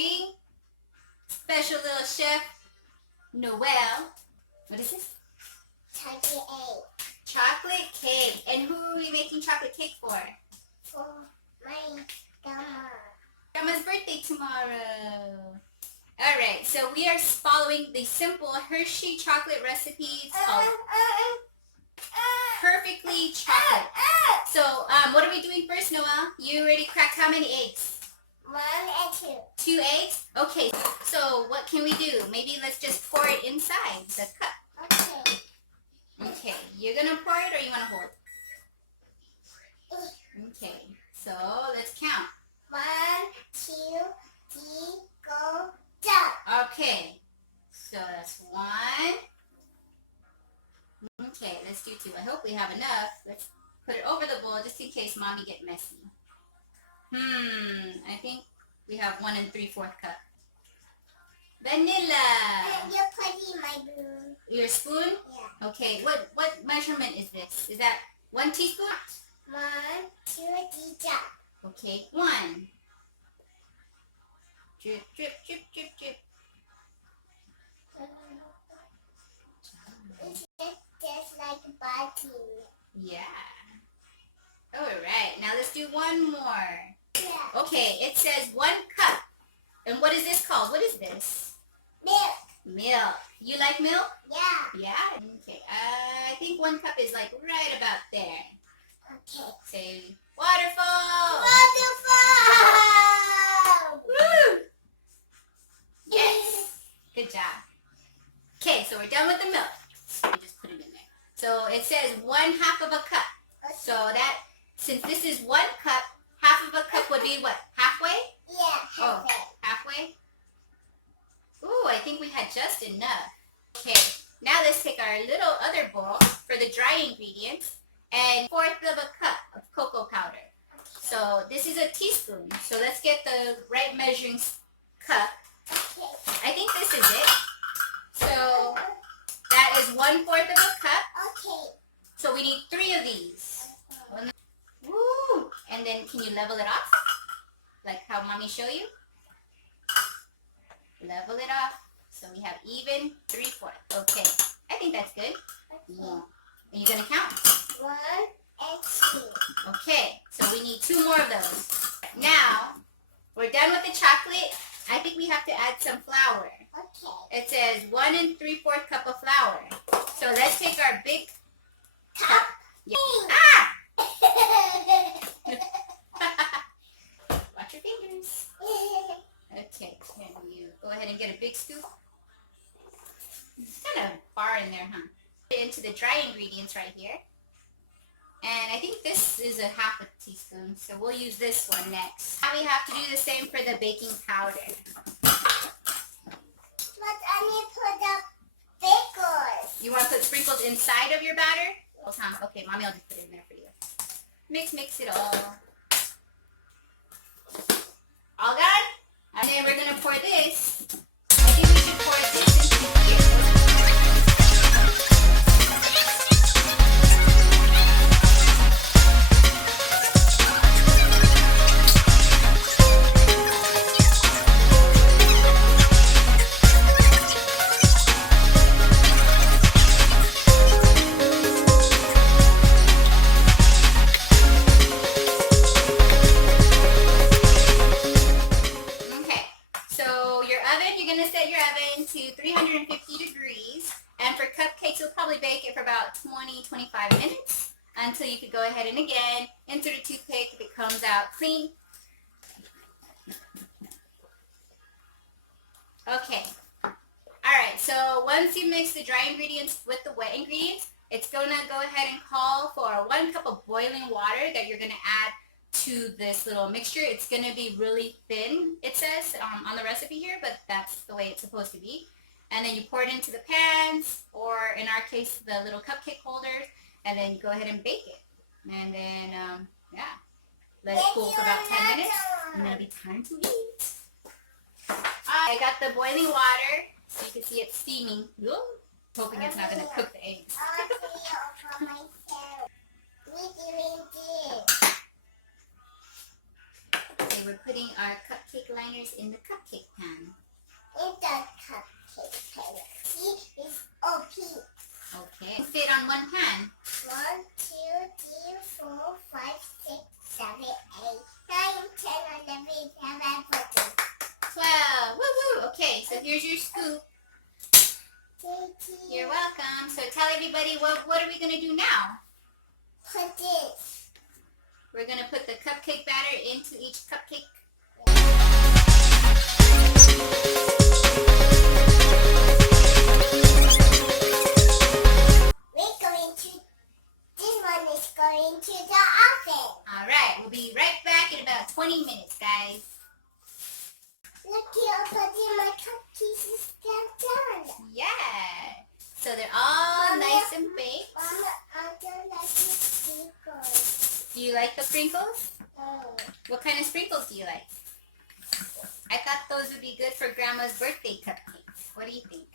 featuring special little chef Noelle. What is this? Chocolate egg. Chocolate cake. And who are we making chocolate cake for? For my grandma. Grandma's birthday tomorrow. Alright, so we are following the simple Hershey chocolate recipe. It's called Perfectly Chocolate. So, what are we doing first, Noelle? You already cracked how many eggs? 1 and 2. 2 eggs? Okay, so what can we do? Maybe let's just pour it inside the cup. Okay. Okay, you're gonna pour it or you wanna hold? Okay, so let's count. 1, 2, 3, go, jump. Okay, so that's 1. Okay, let's do 2. I hope we have enough. Let's put it over the bowl just in case Mommy get messy. I think we have 1 3/4 cup. Vanilla. You're putting my spoon. Your spoon? Yeah. Okay, what measurement is this? Is that 1 teaspoon? 1, 2, 3, jump. Okay, 1. Drip, drip, drip, drip, drip. It's just like a body. Yeah. Alright, now let's do 1 more. Yeah. Okay, it says 1 cup. And what is this called? What is this? Milk. Milk. You like milk? Yeah. Yeah? Okay, I think 1 cup is like right about there. Okay. Say, waterfall! Waterfall! Woo! Yes! Good job. Okay, so we're done with the milk. We just put it in there. So it says 1/2 of a cup. So that, since this is 1 cup, 1/2 of a cup would be what? Halfway? Yeah. Oh, halfway? Ooh, I think we had just enough. Okay, now let's take our little other bowl for the dry ingredients and 1/4 of a cup of cocoa powder. So this is a teaspoon. So let's get the right measuring cup. Okay. I think this is it. So that is 1/4 of a cup. Okay. So we need 3 of these. Woo! And then can you level it off? Like how Mommy showed you? Level it off. So we have even 3/4. Okay. I think that's good. Yeah. Are you going to count? 1 and 2. Okay. So we need 2 more of those. Now, we're done with the chocolate. I think we have to add some flour. Okay. It says 1 3/4 cup of flour. So let's take our big cup. Yeah. Ah! Watch your fingers. Okay, can you go ahead and get a big scoop? It's kind of far in there, huh? Into the dry ingredients right here. And I think this is a 1/2 teaspoon, so we'll use this one next. Now we have to do the same for the baking powder. But I need to put the pickles. You want to put sprinkles inside of your batter? Okay, Mommy, I'll just put it in there for you. Mix it all. All done? And then we're going to pour this. I think we should pour this into here. To 350 degrees, and for cupcakes you'll probably bake it for about 20-25 minutes until you could go ahead and again insert a toothpick if it comes out clean. Okay, alright, so once you mix the dry ingredients with the wet ingredients, it's gonna go ahead and call for 1 cup of boiling water that you're gonna add to this little mixture. It's going to be really thin, it says on the recipe here, but that's the way it's supposed to be. And then you pour it into the pans, or in our case, the little cupcake holders, and then you go ahead and bake it. And then, yeah, let it cool for about 10 minutes, and then it'll be time to eat. I got the boiling water, so you can see it steaming. Ooh, hoping it's not going to cook the eggs. I want to see it for myself. We doing this. So Okay, we're putting our cupcake liners in the cupcake pan. In the cupcake pan. See, it's OP. Okay. Fit on one pan. 1, 2, 3, 4, 5, 6, 7, 8, 9, 10, 11, 12, 14. 12. Woo woo. Okay, so here's your scoop. Thank you. You're welcome. So tell everybody what are we gonna do now? Put this. We're gonna put the cupcake batter into each cupcake. This one is going to the oven. Alright, we'll be right back in about 20 minutes, guys. Look here, putting my cupcakes done. Yeah. So they're all nice and baked. Mama, I don't like the sprinkles. Do you like the sprinkles? No. What kind of sprinkles do you like? I thought those would be good for Grandma's birthday cupcakes. What do you think?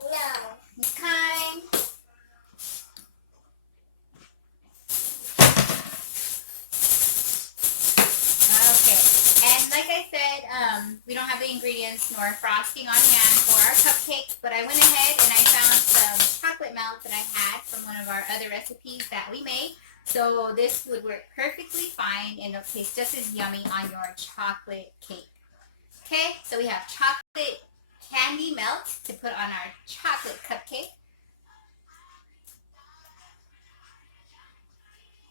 No. It's kind. Okay. And like I said, we don't have the ingredients nor frosting on hand for our cupcakes, but I went ahead and I found some chocolate melt that I had from one of our other recipes that we made. So this would work perfectly fine and it'll taste just as yummy on your chocolate cake. Okay, so we have chocolate candy melt to put on our chocolate cupcake.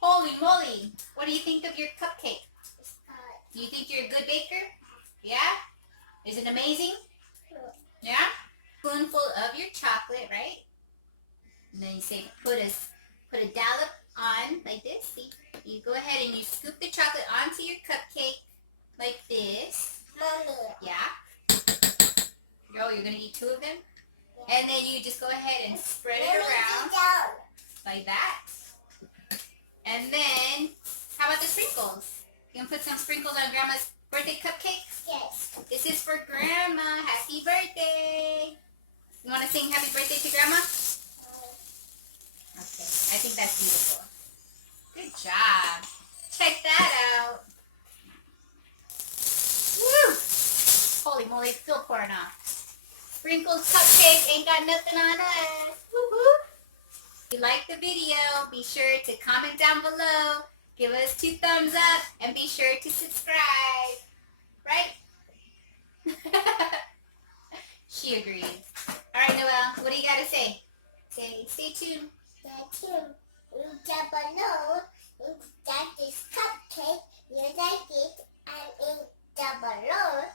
Holy moly, what do you think of your cupcake? It's hot. Do you think you're a good baker? Yeah? Is it amazing? Yeah? Spoonful of your chocolate, right? And then you say put a dollop on like this. See? You go ahead and you scoop the chocolate onto your cupcake like this. Mommy. Yeah? You're going to eat 2 of them? Yeah. And then you just go ahead and spread it around like that. And then, how about the sprinkles? You can put some sprinkles on Grandma's birthday cupcake? Yes. This is for Grandma. Happy birthday. You want to sing happy birthday to Grandma? Okay. I think that's beautiful. Good job. Check that out. Woo! Holy moly, it's still pouring off. Sprinkled cupcake ain't got nothing on us. Woo-hoo! If you like the video, be sure to comment down below. Give us 2 thumbs up and be sure to subscribe. Right? She agrees. Alright, Noelle, what do you got to say? Stay tuned. Stay tuned. Down below, that is cupcake. You like it, and in down below,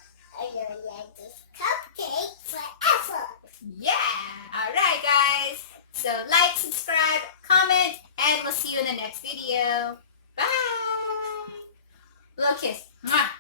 you like this cupcake forever. Yeah! Alright, guys. So like, subscribe, comment, and we'll see you in the next video. Bye! Little kiss. Mwah.